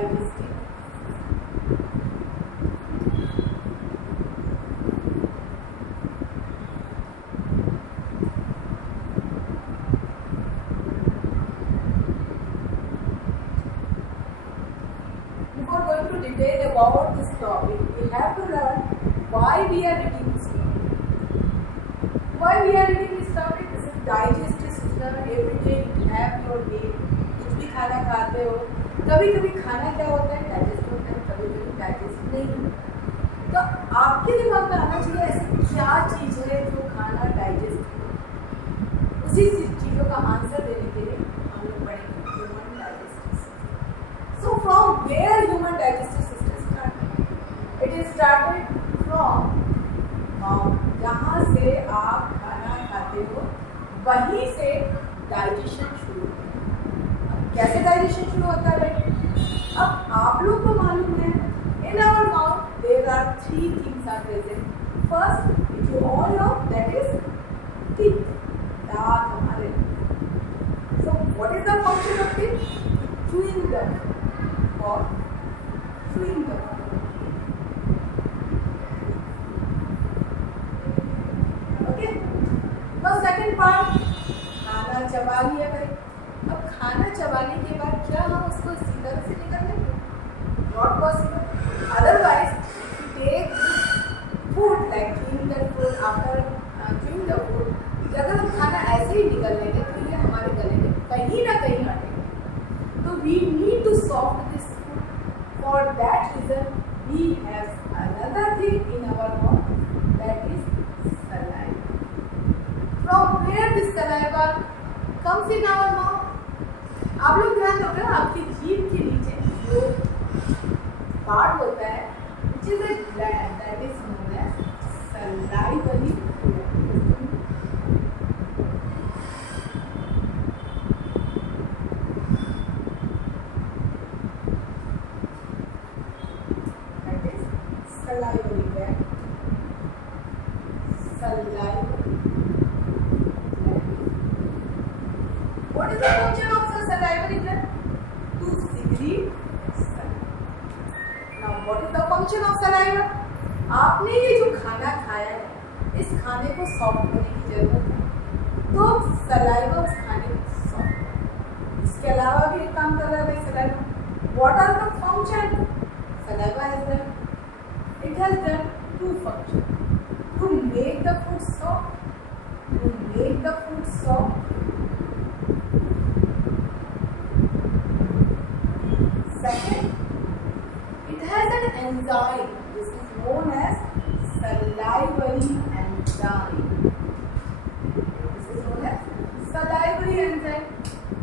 digestive. Before going to debate about this topic, we have to learn why we are reading this topic. Why we are reading this topic? This is digestive system. Every day you have your meal. कुछ भी खाना खाते हो. कभी कभी खाना क्या होता है डाइजेस्ट होता है, कभी कभी डाइजेस्ट नहीं होता. तो आपके दिमाग में आना चाहिए ऐसी क्या चीज़ है जो खाना डाइजेस्ट हो. उसी चीज़ों का आंसर देने के लिए हम लोग पढ़ेंगे human digestive system. So from where human digestive system started? It is started from mouth. जहाँ से आप खाना खाते हो वहीं से डाइजेशन शुरू होता है. अब कैसे डाइजेशन शुरू होता है भाई? अब आप लोग को मालूम है in our mouth there are three things are present. First, you all know that is teeth. दांत हमारे. So what is the function of teeth? Chewing gum. For chewing gum. Okay. Now second part, खाना चबा लिया भाई. अब खाना चबाने के बाद क्या हम उसको सीधा से निकाल लेंगे? Not possible. Otherwise, if you take food like chewing the food after chewing the food, अगर हम खाना ऐसे ही निकल लेंगे तो ये हमारे गले में कहीं ना कहीं अटेगा. So we need to solve this food. For that reason, we have another thing in our mouth that is saliva. From where this saliva comes in our mouth? आप लोग ध्यान दोगे आपकी जीभ के नीचे जो पार्ट होता है, which is a gland that is known as salivary gland. Salivary gland. Salivary gland. What is the function of the salivary gland? To secrete saliva. Now, what is the function of saliva? आपने ये जो खाना खाया है, इस खाने को soft करने की जरूरत है, तो सलाइवा उस खाने को सॉफ्ट करेगा. इसके अलावा भी एक काम कर रहा है भाई saliva. What are the function? Saliva has done. It has done two functions. To make the food soft. To make the food soft. Second, it has an enzyme. This is known as salivary enzyme. This is known as salivary enzyme.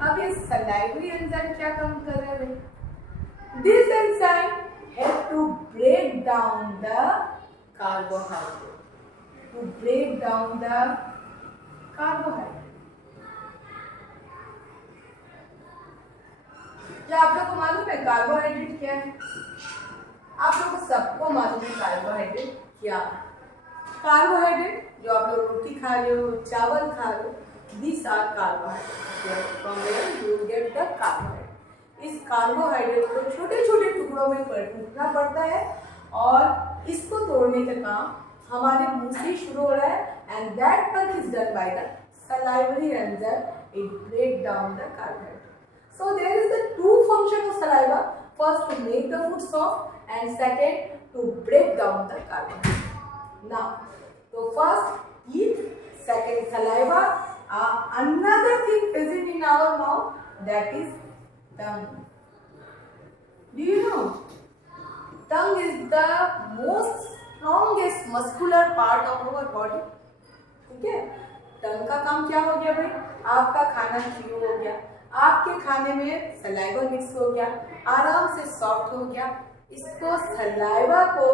अब ये salivary enzyme क्या काम कर रहा है भाई? This enzyme help to break down the carbohydrate. To break down the carbohydrate. क्या आप लोग को मालूम है कार्बोहाइड्रेट क्या है? आप लोग को सबको मालूम है कार्बोहाइड्रेट क्या है. कार्बोहाइड्रेट जो आप लोग रोटी खा रहे हो, चावल खा रहे हो, these are carbohydrates. From where you get the carbohydrate. इस कार्बोहाइड्रेट को छोटे छोटे टुकड़ों में टूटना पड़ता है और इसको तोड़ने का काम हमारे मुंह से शुरू हो रहा है. And that work is done by the salivary enzyme. It break down the carbohydrate. So there is the two function of saliva. First, to make the food soft, and second, to break down the carbohydrate. Now, so first teeth, second saliva. Another thing present in our mouth, that is tongue. Do you know? Tongue is the most strongest muscular part of our body. ठीक है? टंग का काम क्या हो गया भाई? आपका खाना च्यू हो गया, आपके खाने में सलाइवा मिक्स हो गया, आराम से सॉफ्ट हो गया. इसको सलाइवा को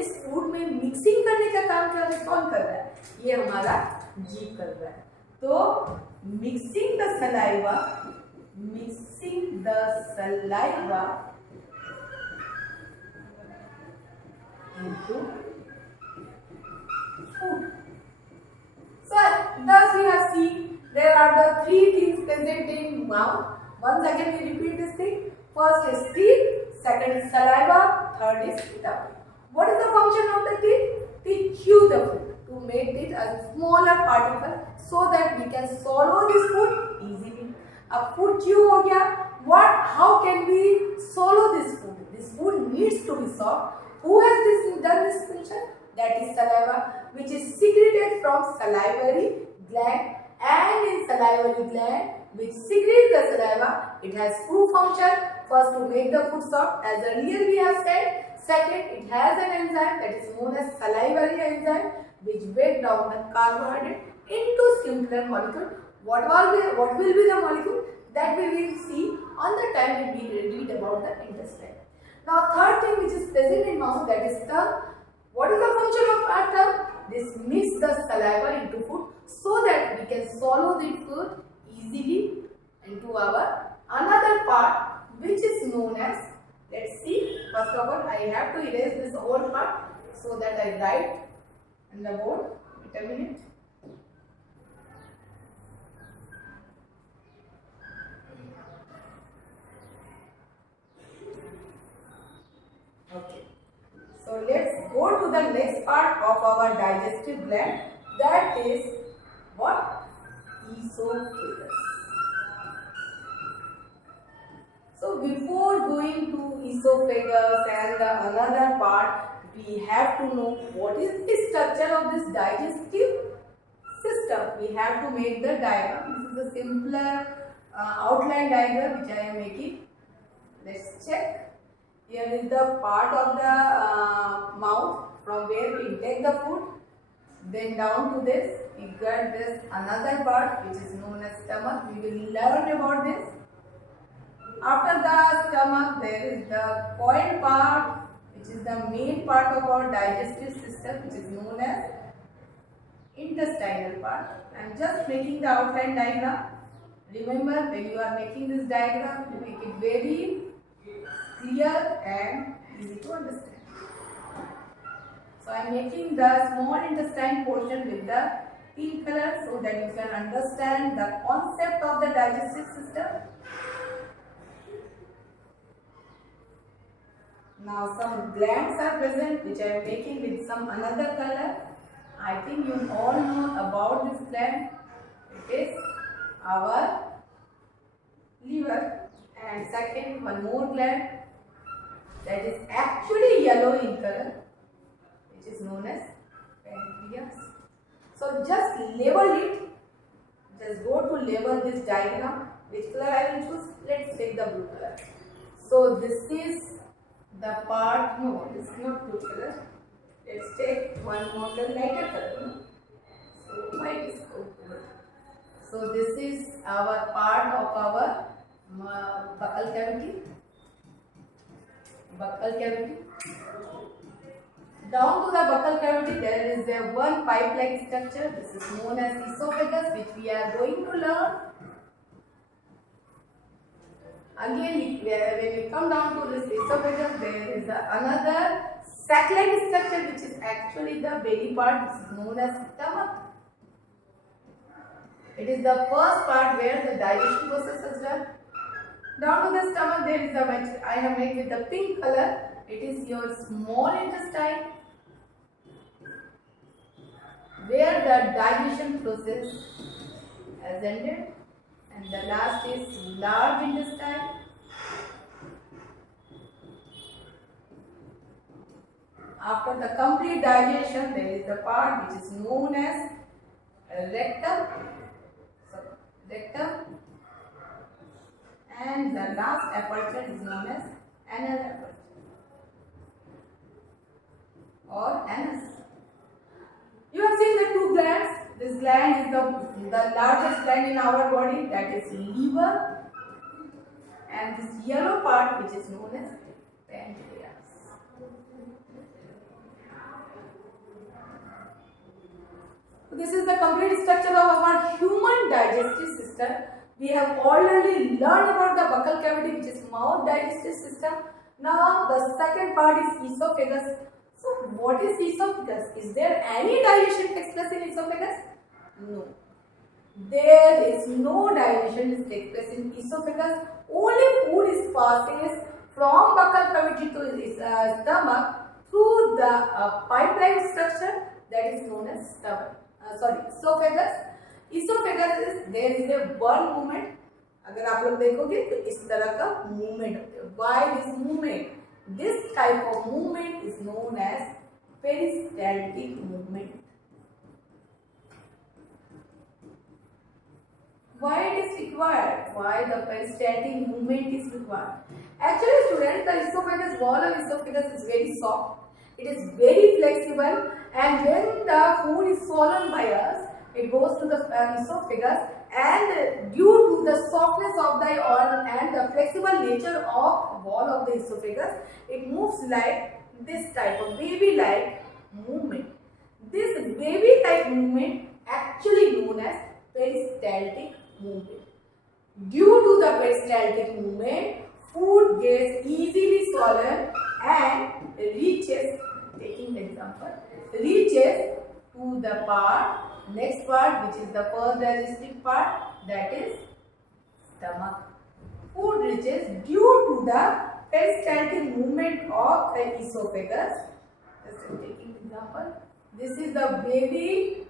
इस फूड में मिक्सिंग करने का काम कौन कर रहा है? ये हमारा जीभ कर रहा है. तो mixing the saliva into food. So thus we have seen there are the three things present in mouth. Once again we repeat this thing. First is teeth, second is saliva, third is tongue. What is the function of the teeth? To chew the food, to make it a smaller particle so that we can swallow this food easily. अब food chew हो गया. What? How can we swallow this food? This food needs to be soft. Who has done this function? That is saliva, which is secreted from salivary gland, and in salivary gland which secretes the saliva, it has two functions. First, to make the food soft, as earlier we have said. Second, it has an enzyme that is known as salivary enzyme, which break down the carbohydrate into simpler molecule. What will be the molecule? That we will see on the time we read about the intestine. Now, third thing which is present in mouth, that is tongue. What is the function of our tongue? This mix the saliva into food so that we can swallow the food easily into our another part, which is known as, let's see, first of all I have to erase this whole part so that I write on the board. Wait a minute. Okay. So let's go to the next part of our digestive gland, that is what? Esophagus. So before going to esophagus and the another part, we have to know what is the structure of this digestive system. We have to make the diagram. This is a simpler outline diagram which I am making. Let's check. Here is the part of the mouth from where we take the food. Then down to this, we got this another part which is known as stomach. We will learn about this. After the stomach, there is the coiled part, which is the main part of our digestive system, which is known as intestinal part. I am just making the outline diagram. Remember, when you are making this diagram, you make it very clear and easy to understand. So I am making the small intestine portion with the pink color so that you can understand the concept of the digestive system. Now some glands are present which I am making with some another color. I think you all know about this gland. It is our liver. And second, one more gland that is actually yellow in color, which is known as pancreas. So just label it. Just go to label this diagram. Which color I will choose? Let's take the blue color. So this is the part, no, this is not blue color. Let's take one more color, lighter color. No? So white is good. So this is our part of our buccal cavity. Buccal cavity. Down to the buccal cavity, there is a one pipe-like structure. This is known as esophagus, which we are going to learn. Again, when we come down to this esophagus, there is another sac-like structure, which is actually the belly part. This is known as stomach. It is the first part where the digestion process is done. Down to the stomach, there is a, I have made with the pink color. It is your small intestine, where the digestion process has ended, and the last is large intestine. After the complete digestion, there is the part which is known as rectum. So, rectum. And the last aperture is known as anal aperture or anus. You have seen the two glands. This gland is the largest gland in our body, that is liver, and this yellow part which is known as pancreas. So this is the complete structure of our human digestive system. We have already learned about the buccal cavity, which is mouth digestive system. Now the second part is esophagus. So what is esophagus? Is there any digestion takes place in esophagus? No. There is no digestion takes place in esophagus. Only food is passes from buccal cavity to stomach through the pipeline structure that is known as esophagus. Esophagus is there is a one movement. अगर आप लोग देखोगे तो इस तरह का movement होता है. Why this movement? This type of movement is known as peristaltic movement. Why it is required? Why the peristaltic movement is required? Actually, students, the esophagus wall of esophagus is very soft. It is very flexible, and when the food is swallowed by us, it goes to the esophagus, and due to the softness of the oil and the flexible nature of wall of the esophagus, it moves like this type of baby-like movement. This baby-like movement actually known as peristaltic movement. Due to the peristaltic movement, food gets easily swallowed and reaches, taking the example, reaches to the next part, which is the first digestive part, that is stomach. Food reaches due to the peristaltic movement of the esophagus. Just taking example, this is the baby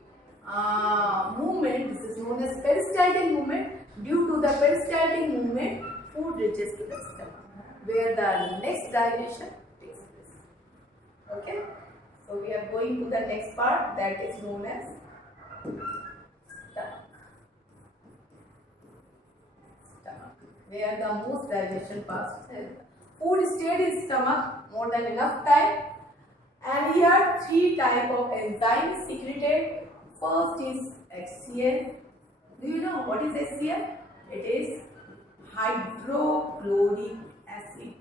movement. This is known as peristaltic movement. Due to the peristaltic movement, food reaches to the stomach, where the next digestion takes place. Okay, so we are going to the next part, that is known as stomach, where the most digestion passes. Food stayed in stomach more than enough time, and here three type of enzymes secreted. First is HCl. Do you know what is HCl? It is hydrochloric acid.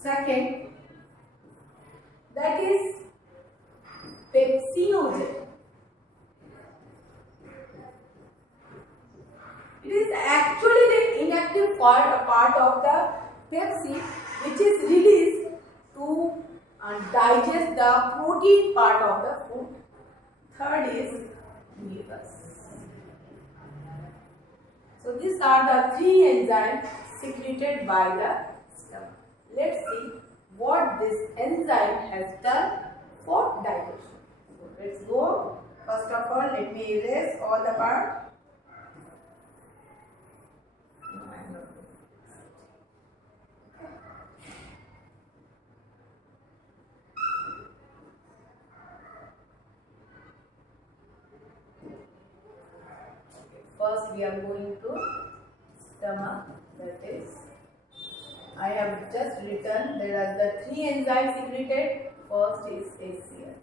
Second, that is pepsinogen. It is actually the inactive part of the pepsin, which is released to digest the protein part of the food. Third is mucus. So these are the three enzymes secreted by the stomach. Let's see what this enzyme has done for digestion. So let's go. First of all, let me erase all the part. First we are going to stomach, that is, I have just written there are the three enzymes secreted. First is HCl.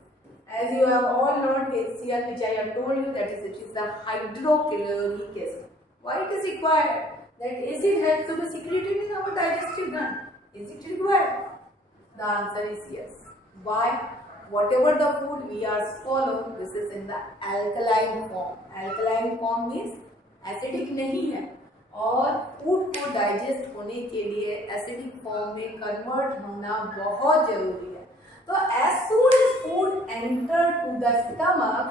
As you have all known HCl, which I have told you, that is, it is the hydrochloric acid. Why it is required? That acid has to be secreted in our digestive gland. Is it required? The answer is yes. Why? Whatever the food we are swallowing, this is in the alkaline form. Alkaline form means acidic नहीं है, और food को digest होने के लिए acidic form में convert होना बहुत जरूरी है. तो as soon as food enter to the stomach,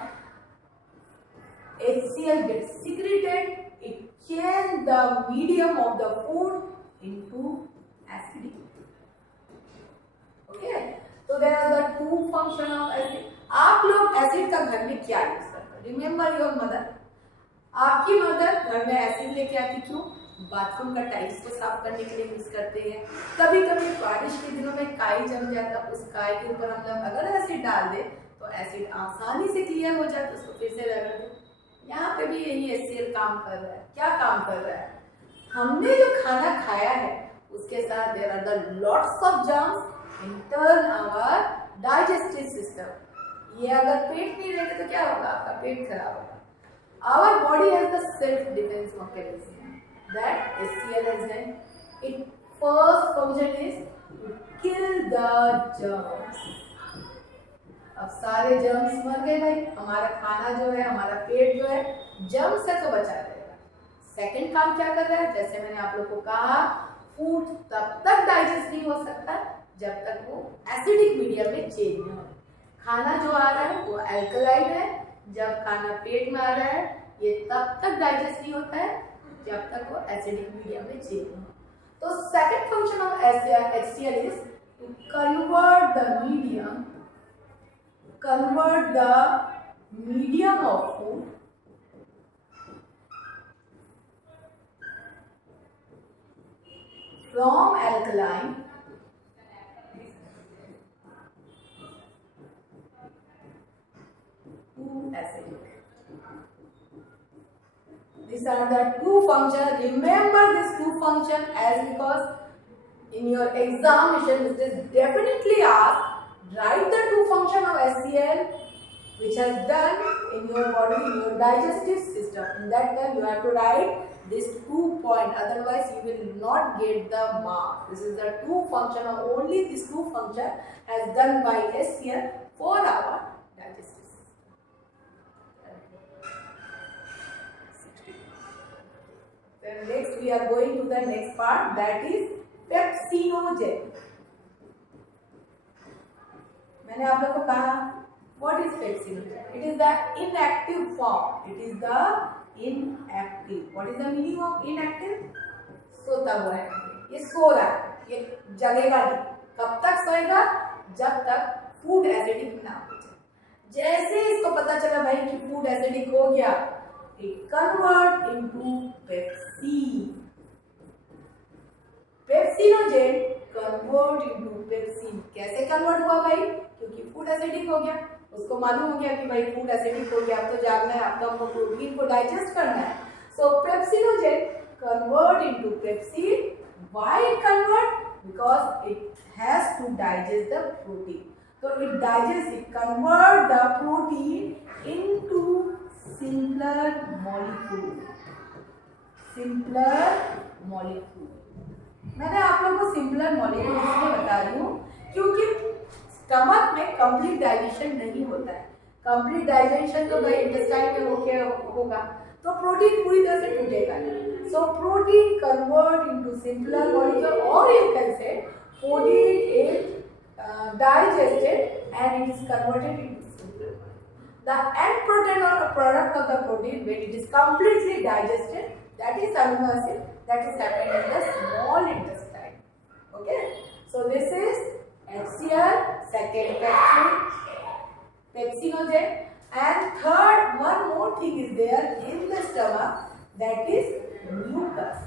HCl gets secreted. It changes the medium of the food into acidic. Okay, so there are the two function of acid. आप लोग acid का घर में क्या यूज करते हो? Remember your mother. आपकी mother घर में एसिड लेके आती, क्यों? बाथरूम का टाइल्स को साफ करने के लिए यूज करते हैं. कभी कभी बारिश के दिनों में काई जम जाता, उस काई के ऊपर हम लोग अगर एसिड डाल दे तो एसिड आसानी से क्लियर हो जाता, उसको फिर से रगड़ दे. यहाँ पे भी यही HCl काम कर रहा है. क्या काम कर रहा है? हमने जो खाना खाया है उसके साथ there are the lots of germs inter our digestive system. ये अगर पेट नहीं रहेगा तो क्या होगा? आपका पेट खराब होगा. Our body has the self-defense mechanism that HCl has done. Its first function is to kill the germs. अब सारे जर्म्स मर गए भाई, हमारा खाना जो है, हमारा पेट जो है, जर्म से तो बचा रहेगा. सेकंड काम क्या कर रहा है? जैसे मैंने आप लोग को कहा, फूड तब तक डाइजेस्ट नहीं हो सकता जब तक वो एसिडिक मीडियम में चेंज न हो. खाना जो आ रहा है वो एल्कलाइन है. जब खाना पेट में आ रहा है ये तब तक डाइजेस्ट नहीं होता है जब तक वो एसिडिक मीडियम में चेंज हो। तो second function of HCl is to convert the medium of food from alkaline to acidic. These are the two functions. Remember these two functions as because in your examination it is definitely asked. Write the two function of HCl which has done in your body, in your digestive system. In that time you have to write this 2 point, otherwise you will not get the mark. This is the two function of only this two function has done by HCl for our digestive system. Then next we are going to the next part, that is pepsinogen. मैंने आप लोगों को कहा what is pepsinogen? It is the inactive form. It is the inactive. What is the meaning of inactive? सोता हुआ है, ये सो रहा है, ये जगेगा नहीं। कब तक सोएगा? जब तक फूड एसिडिक ना हो जाए। जैसे इसको पता चला भाई कि फूड एसिडिक हो गया, it convert into pepsin. Pepsinogen convert into pepsin. कैसे कन्वर्ट हुआ भाई? क्योंकि फूड एसिडिक हो गया, उसको मालूम हो गया कि भाई फूड एसिडिक हो गया, अब तो जागना है, अब तो हमको प्रोटीन को डाइजेस्ट करना है। So pepsinogen convert into pepsin. Why it convert? Because it has to digest the protein. तो it digest, it convert the protein into simpler molecule. Simpler molecule. मैंने आप लोगों को सिंपलर मॉलिक्यूल इसलिए बता रही हूँ क्योंकि स्टमक में कंप्लीट डाइजेशन नहीं होता है. कंप्लीट डाइजेशन तो भाई इंटेस्टाइन में होगा तो प्रोटीन पूरी तरह से टूटेगा नहीं. So protein convert into simpler molecule, और you can say protein is digested and it is converted into simpler molecule. The end protein और product of the protein when it is completely digested, that is amino acid that is happening in the small intestine. Okay, so this is HCl, second pepsinogen, and third one more thing is there in the stomach, that is mucus.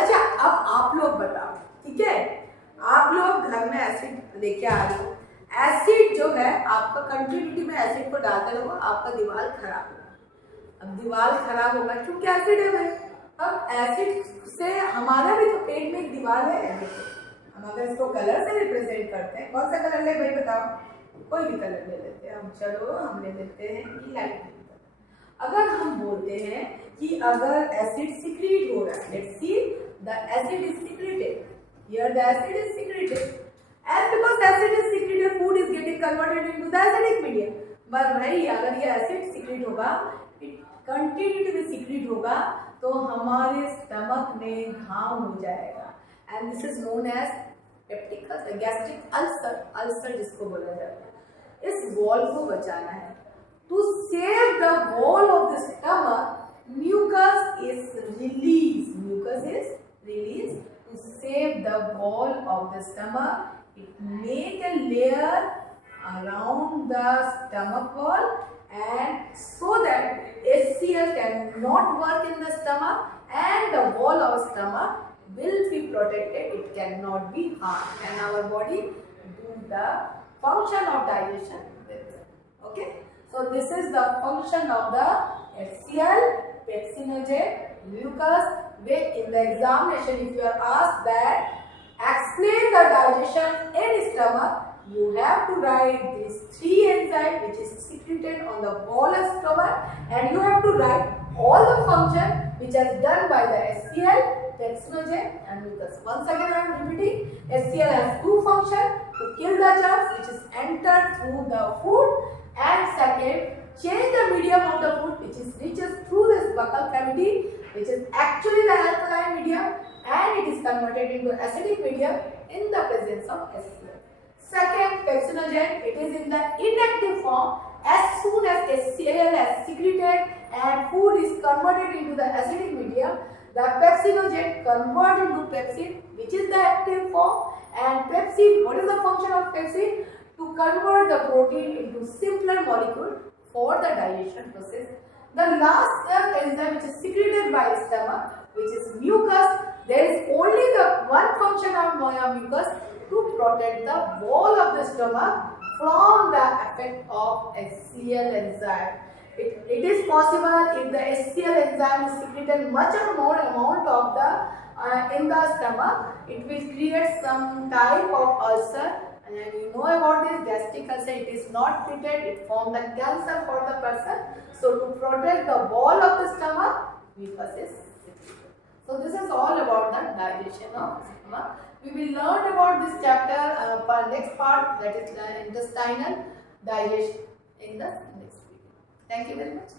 अच्छा, अब आप लोग बताओ, ठीक है, आप लोग घर में एसिड लेके आ रहे हो. एसिड जो है आपका कंटिन्यूटी में एसिड को डालते रहो, आपका दीवार खराब होगा. अब दीवार खराब होगा क्योंकि एसिड है भाई. अब एसिड से हमारा भी तो पेट में एक दीवार है. हम अगर इसको कलर से रिप्रेजेंट करते हैं, कौन सा कलर ले भाई बताओ? कोई भी कलर ले लेते हैं हम. चलो हम ले लेते हैं लाइट ग्रीन कलर. अगर हम बोलते हैं कि अगर एसिड सिक्रीट हो रहा है, let's see the acid is secreted, here the acid is secreted, and because acid is secreted food is getting converted into the acidic medium. But भाई अगर ये एसिड सिक्रीट होगा, कंटिन्यूटी में सिक्रीट होगा, तो हमारे स्टमक में घाव हो जाएगा, and this is known as peptic ulcer, gastric ulcer, ulcer जिसको बोला जाता है. इस वॉल को बचाना है. To save the wall of the stomach, mucus is release. Mucus is release to save the wall of the stomach. It make a layer around the stomach wall, and so that HCl cannot work in the stomach and the wall of stomach will be protected. It cannot be harmed, and our body do the function of digestion with it. Okay, so this is the function of the HCl, pepsinogen, mucus. In the examination, if you are asked that explain the digestion in stomach, you have to write these three enzymes which is secreted on the wall of stomach, and you have to write all the function which is done by the HCl, pepsinogen and mucus. Once again I am repeating, HCl has two functions: to kill the germs which is entered through the food, and second, change the medium of the food which is reaches through this buccal cavity, which is actually the alkaline medium, and it is converted into acidic medium in the presence of HCl. Second, pepsinogen, it is in the inactive form, as soon as HCl is secreted and food is converted into the acidic medium, the pepsinogen convert into pepsin, which is the active form, and pepsin, what is the function of pepsin? To convert the protein into simpler molecule for the digestion process. The last enzyme which is secreted by stomach, which is mucus. There is only the one function of mucus, to protect the wall of the stomach from the effect of HCl enzyme. It is possible if the HCl enzyme is secreted much or more amount of the in the stomach, it will create some type of ulcer. And you know about this gastric ulcer, it is not treated, it forms the cancer for the person. So to protect the wall of the stomach, mucus is secreted. So this is all about the digestion of stomach. We will learn about this chapter next part, that is intestinal digestion, in the next video. Thank you very much.